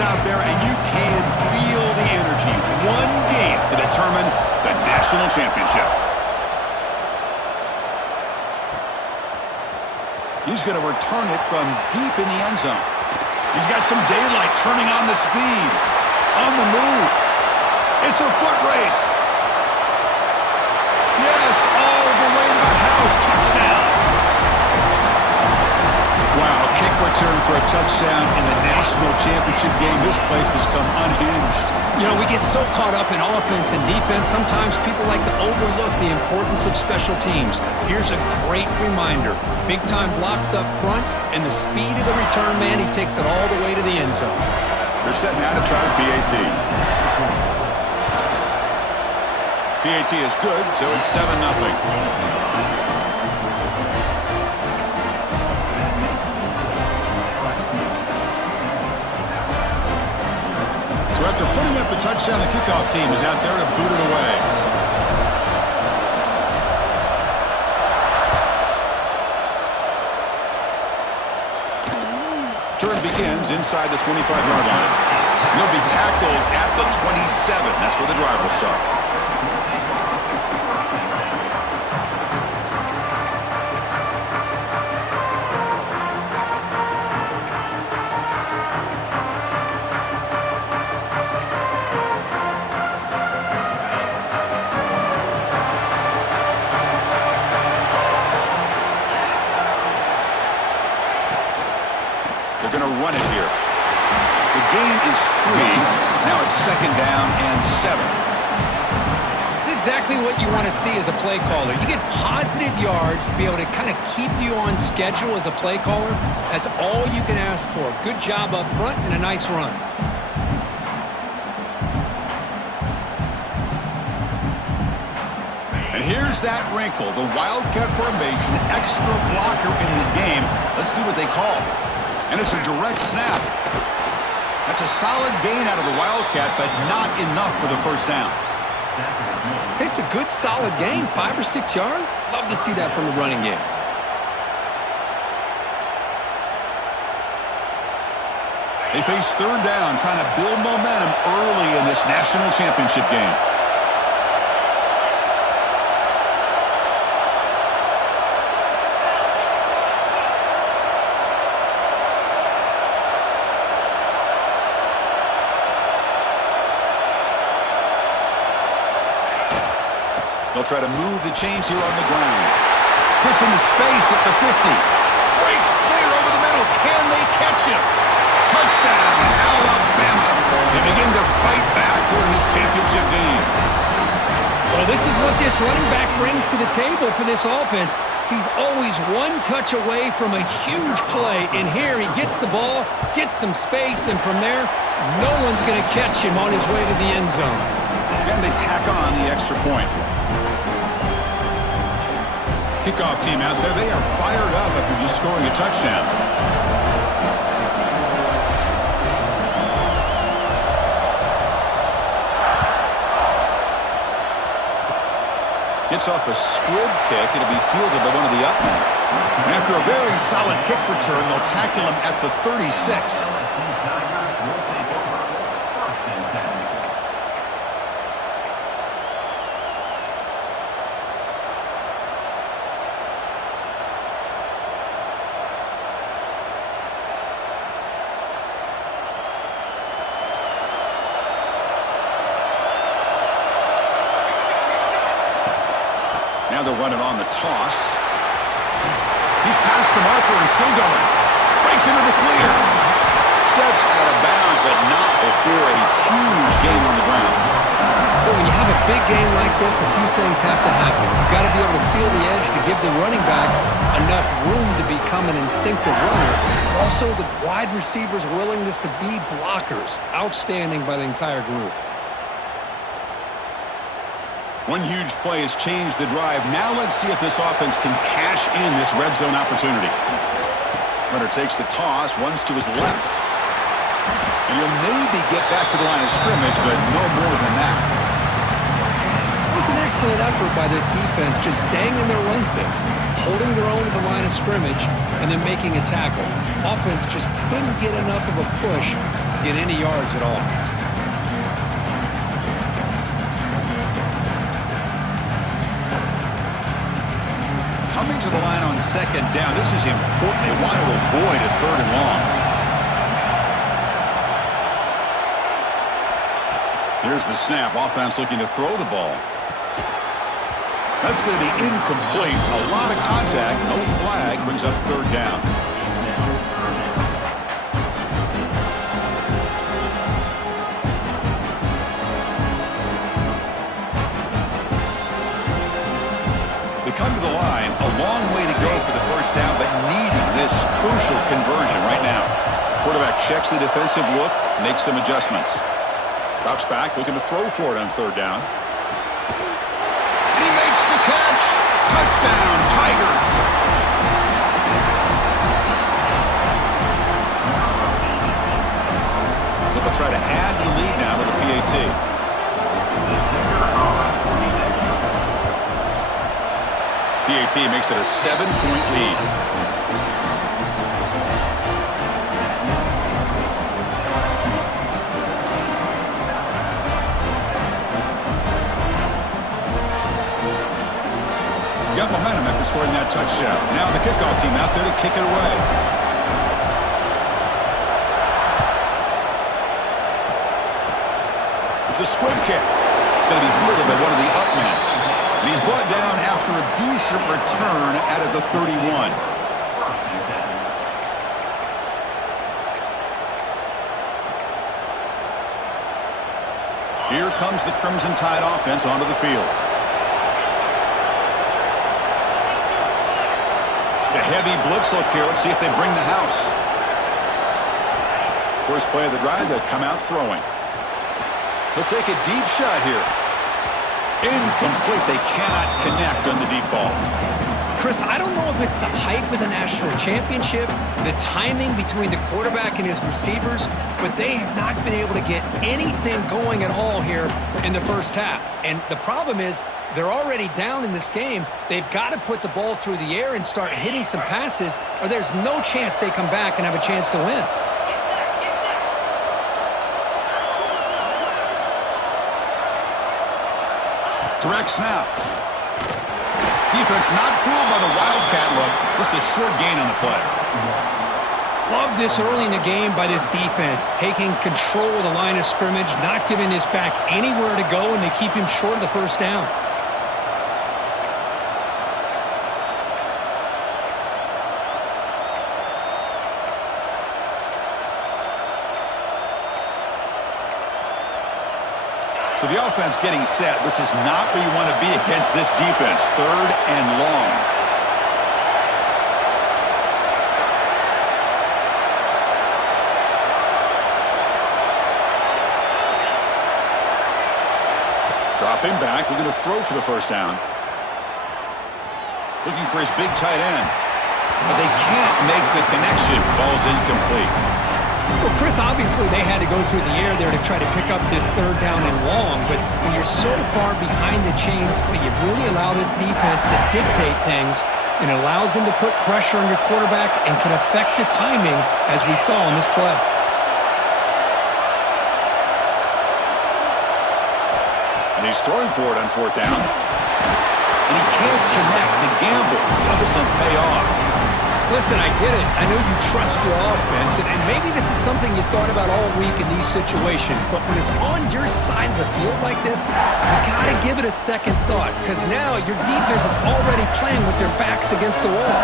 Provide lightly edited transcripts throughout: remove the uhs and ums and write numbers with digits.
out there, and you can feel the energy. One game to determine the national championship. He's going to return it from deep in the end zone. He's got some daylight turning on the speed. On the move. It's a foot race. Yes, all the way to the house. Touchdown. Wow, kick return for a touchdown in the national championship game. This place has come unhinged. You know, we get so caught up in offense and defense, sometimes people like to overlook the importance of special teams. Here's a great reminder. Big-time blocks up front, and the speed of the return man, he takes it all the way to the end zone. They're setting out to try the PAT. PAT is good, so it's 7-0. So after putting up the touchdown, the kickoff team is out there to boot it away. Turn begins inside the 25-yard line. He'll be tackled at the 27. That's where the drive will start. They're going to run it here. The gain is 3. Now it's 2nd down and 7. It's exactly what you want to see as a play caller. You get positive yards to be able to kind of keep you on schedule as a play caller. That's all you can ask for. Good job up front and a nice run. And here's that wrinkle. The Wildcat formation, extra blocker in the game. Let's see what they call. And it's a direct snap. That's a solid gain out of the Wildcat, but not enough for the first down. It's a good, solid gain, 5 or 6 yards. Love to see that from the running game. They face 3rd down, trying to build momentum early in this national championship game. They'll try to move the chains here on the ground. Puts into space at the 50. Breaks clear over the middle. Can they catch him? Touchdown, Alabama. They begin to fight back here in this championship game. Well, this is what this running back brings to the table for this offense. He's always one touch away from a huge play. And here he gets the ball, gets some space, and from there, no one's going to catch him on his way to the end zone. And they tack on the extra point. Kickoff team out there, they are fired up after just scoring a touchdown. Gets off a squib kick. It'll be fielded by one of the up men. And after a very solid kick return, they'll tackle him at the 36. Now they'll run it on the toss. He's past the marker and still going. Breaks into the clear. Steps out of bounds, but not before a huge gain on the ground. Well, when you have a big game like this, a few things have to happen. You've got to be able to seal the edge to give the running back enough room to become an instinctive runner. But also the wide receivers' willingness to be blockers. Outstanding by the entire group. One huge play has changed the drive. Now let's see if this offense can cash in this red zone opportunity. Runner takes the toss, runs to his left. And he'll maybe get back to the line of scrimmage, but no more than that. It was an excellent effort by this defense, just staying in their run fix, holding their own at the line of scrimmage, and then making a tackle. Offense just couldn't get enough of a push to to get any yards at all. Coming to the line on second down. This is important. They want to avoid a third and long. Here's the snap. Offense looking to throw the ball. That's going to be incomplete. A lot of contact. No flag. Brings up third down. They come to the line. A long way to go for the first down, but needing this crucial conversion right now. Quarterback checks the defensive look, makes some adjustments. Drops back, looking to throw for it on third down. And he makes the catch. Touchdown, Tigers. So they'll try to add to the lead now with a PAT. PAT makes it a 7-point lead. Got momentum after scoring that touchdown. Now the kickoff team out there to kick it away. It's a squib kick. It's going to be fielded by one of the up men. And he's brought down after a decent return out of the 31. Here comes the Crimson Tide offense onto the field. It's a heavy blitz look here. Let's see if they bring the house. First play of the drive, they'll come out throwing. Let's take a deep shot here. Incomplete. They cannot connect on the deep ball. Chris, I don't know if it's the hype of the national championship, the timing between the quarterback and his receivers, but they have not been able to get anything going at all here in the first half. And the problem is they're already down in this game. They've got to put the ball through the air and start hitting some passes, or there's no chance they come back and have a chance to win. Direct snap. Defense not fooled by the Wildcat look. Just a short gain on the play. Love this early in the game by this defense, taking control of the line of scrimmage, not giving this back anywhere to go, and they keep him short of the first down. So the offense getting set. This is not where you want to be against this defense. Third and long. Dropping back, looking to throw for the first down. Looking for his big tight end. But they can't make the connection. Ball's incomplete. Well, Chris, obviously they had to go through the air there to try to pick up this third down and long, but when you're so far behind the chains, boy, you really allow this defense to dictate things, and it allows them to put pressure on your quarterback and can affect the timing, as we saw in this play. And he's throwing for it on fourth down. And he can't connect. The gamble doesn't pay off. Listen, I get it. I know you trust your offense, and maybe this is something you thought about all week in these situations, but when it's on your side of the field like this, you got to give it a second thought, because now your defense is already playing with their backs against the wall.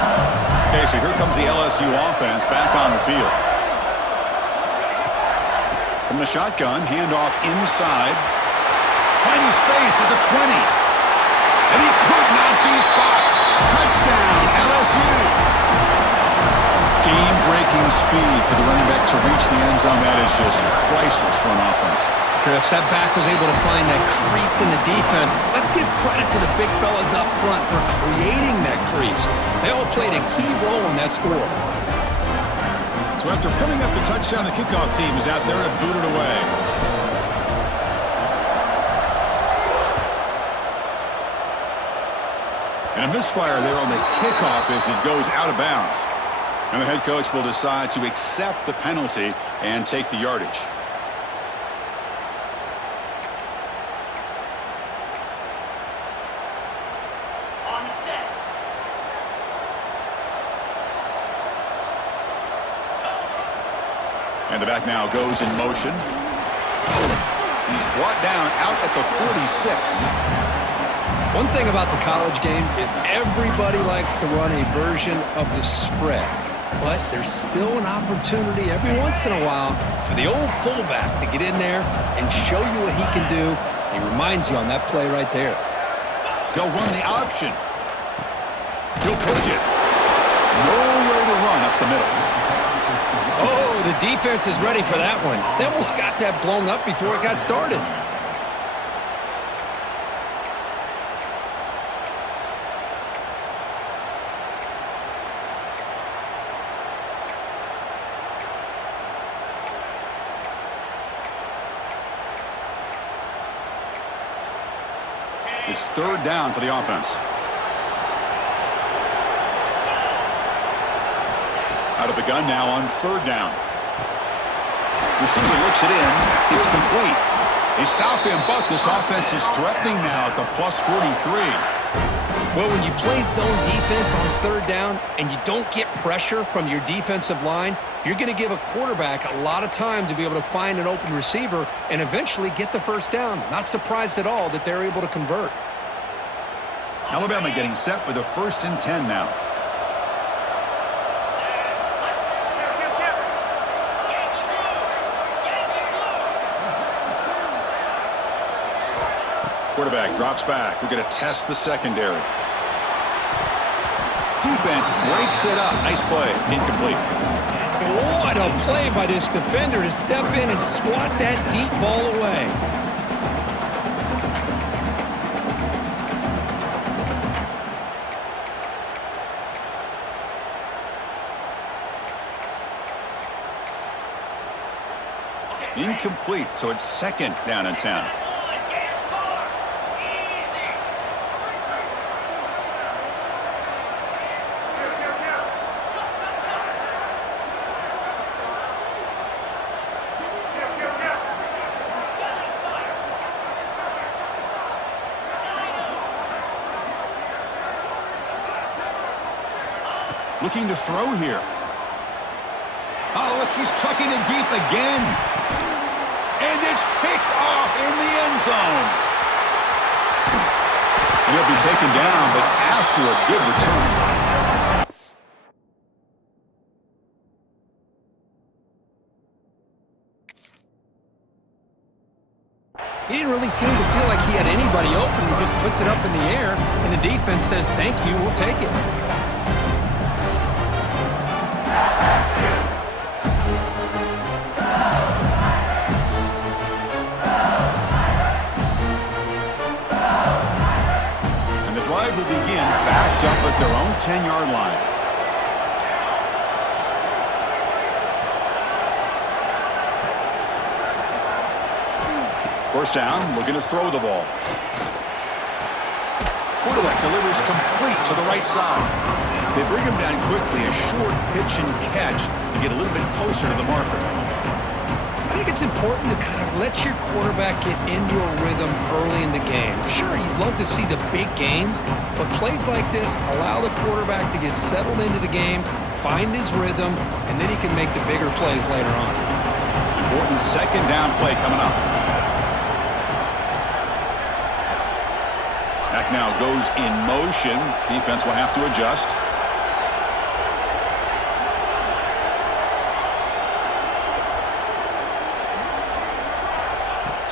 Okay, so here comes the LSU offense back on the field. From the shotgun, handoff inside. Finding space at the 20. And he could not be stopped. Touchdown, LSU. Game-breaking speed for the running back to reach the end zone. That is just priceless for an offense. Chris, that back was able to find that crease in the defense. Let's give credit to the big fellas up front for creating that crease. They all played a key role in that score. So after putting up the touchdown, the kickoff team is out there to boot it away. And a misfire there on the kickoff as it goes out of bounds. And the head coach will decide to accept the penalty and take the yardage. And the back now goes in motion. He's brought down out at the 46. One thing about the college game is everybody likes to run a version of the spread. But there's still an opportunity every once in a while for the old fullback to get in there and show you what he can do. He reminds you on that play right there. They'll run the option. He'll pitch it. Nowhere to run up the middle. Oh, the defense is ready for that one. They almost got that blown up before it got started. It's third down for the offense. Out of the gun now on third down. Receiver looks it in. It's complete. They stop him, but this offense is threatening now at the plus 43. Well, when you play zone defense on third down and you don't get pressure from your defensive line, you're going to give a quarterback a lot of time to be able to find an open receiver and eventually get the first down. Not surprised at all that they're able to convert. Alabama getting set with a 1st and 10 now. Quarterback drops back. We're going to test the secondary. Defense breaks it up. Nice play. Incomplete. What a play by this defender to step in and swat that deep ball away. Incomplete, so it's 2nd down and 10. Looking to throw here. Oh, look, he's chucking it deep again. And it's picked off in the end zone. And he'll be taken down, but after a good return. He didn't really seem to feel like he had anybody open. He just puts it up in the air, and the defense says, thank you, we'll take it. Will begin backed up at their own 10-yard line. First down, looking to throw the ball. Quarterback delivers complete to the right side. They bring him down quickly, a short pitch and catch to get a little bit closer to the marker. I think it's important to kind of let your quarterback get into a rhythm early in the game. Sure, you'd love to see the big gains, but plays like this allow the quarterback to get settled into the game, find his rhythm, and then he can make the bigger plays later on. Important 2nd down play coming up. Back now goes in motion. Defense will have to adjust.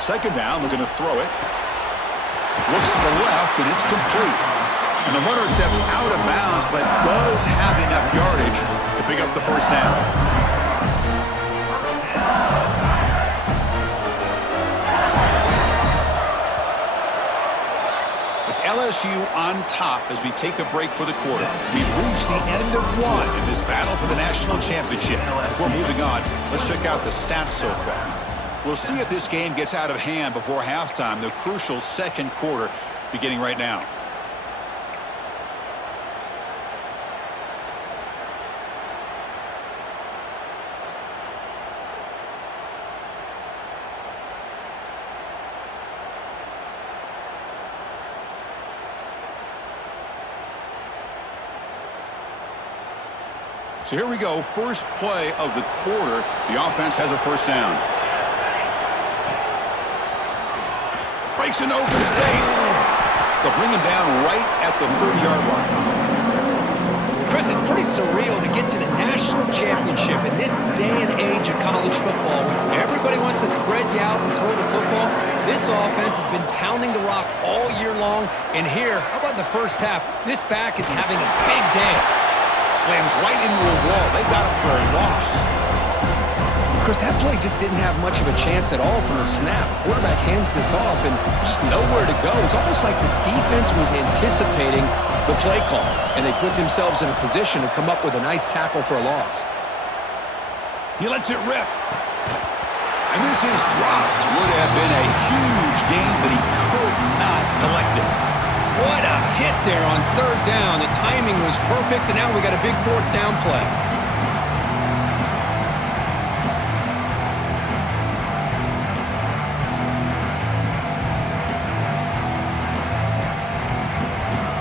Second down, looking to throw it. Looks to the left, and it's complete. And the runner steps out of bounds, but does have enough yardage to pick up the first down. It's LSU on top as we take a break for the quarter. We've reached the end of one in this battle for the national championship. Before moving on, let's check out the stats so far. We'll see if this game gets out of hand before halftime, the crucial 2nd quarter beginning right now. So here we go, first play of the quarter. The offense has a first down. Breaks an open space. They'll bring him down right at the 30-yard line. Chris, it's pretty surreal to get to the national championship in this day and age of college football when everybody wants to spread you out and throw the football. This offense has been pounding the rock all year long. And here, how about the first half? This back is having a big day. Slams right into a wall. They got him for a loss. Chris, that play just didn't have much of a chance at all from the snap. Quarterback hands this off and just nowhere to go. It's almost like the defense was anticipating the play call, and they put themselves in a position to come up with a nice tackle for a loss. He lets it rip. And this is dropped. Would have been a huge gain, but he could not collect it. What a hit there on third down. The timing was perfect, and now we got a big fourth down play.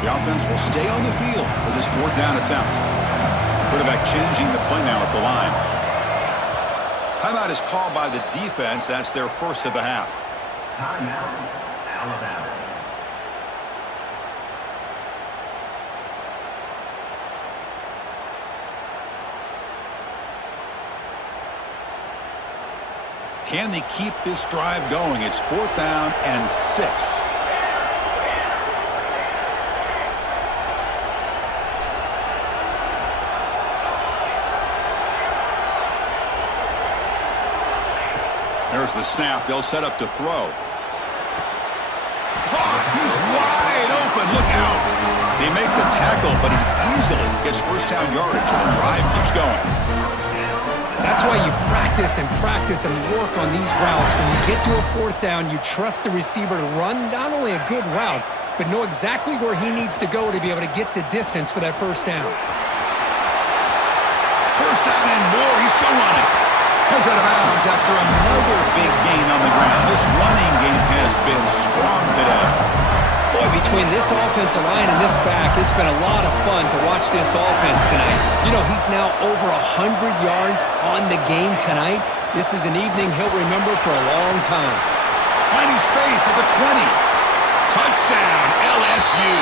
The offense will stay on the field for this fourth down attempt. Quarterback changing the play now at the line. Timeout is called by the defense. That's their first of the half. Timeout, Alabama. Can they keep this drive going? It's fourth down and 6. There's the snap. They'll set up to throw. He's wide open. Look out. They make the tackle, but he easily gets first down yardage, and the drive keeps going. That's why you practice and work on these routes. When you get to a fourth down, you trust the receiver to run not only a good route, but know exactly where he needs to go to be able to get the distance for that first down. First down and more. He's still running. Comes out of bounds after another big gain on the ground. This running game has been strong today. Boy, between this offensive line and this back, it's been a lot of fun to watch this offense tonight. You know, he's now over 100 yards on the game tonight. This is an evening he'll remember for a long time. Finding space at the 20. Touchdown, LSU.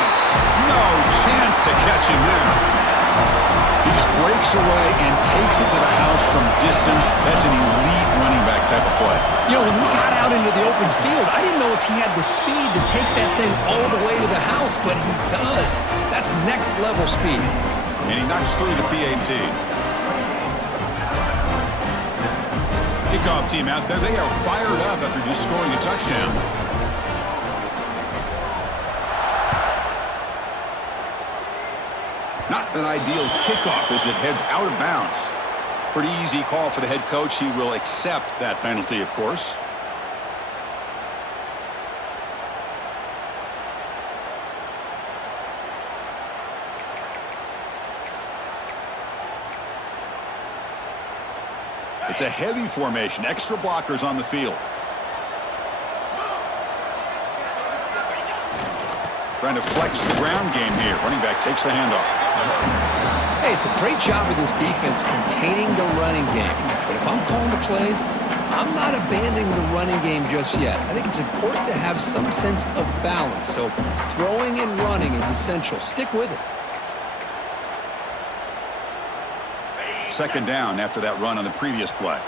No chance to catch him there. He just breaks away and takes it to the house from distance. That's an elite running back type of play. You know, when he got out into the open field, I didn't know if he had the speed to take that thing all the way to the house, but he does. That's next level speed. And he knocks through the PAT. Kickoff team out there. They are fired up after just scoring a touchdown. Not an ideal kickoff as it heads out of bounds. Pretty easy call for the head coach. He will accept that penalty, of course. It's a heavy formation. Extra blockers on the field. Trying to flex the ground game here. Running back takes the handoff. Hey, it's a great job of this defense containing the running game. But if I'm calling the plays, I'm not abandoning the running game just yet. I think it's important to have some sense of balance. So throwing and running is essential. Stick with it. Second down after that run on the previous play.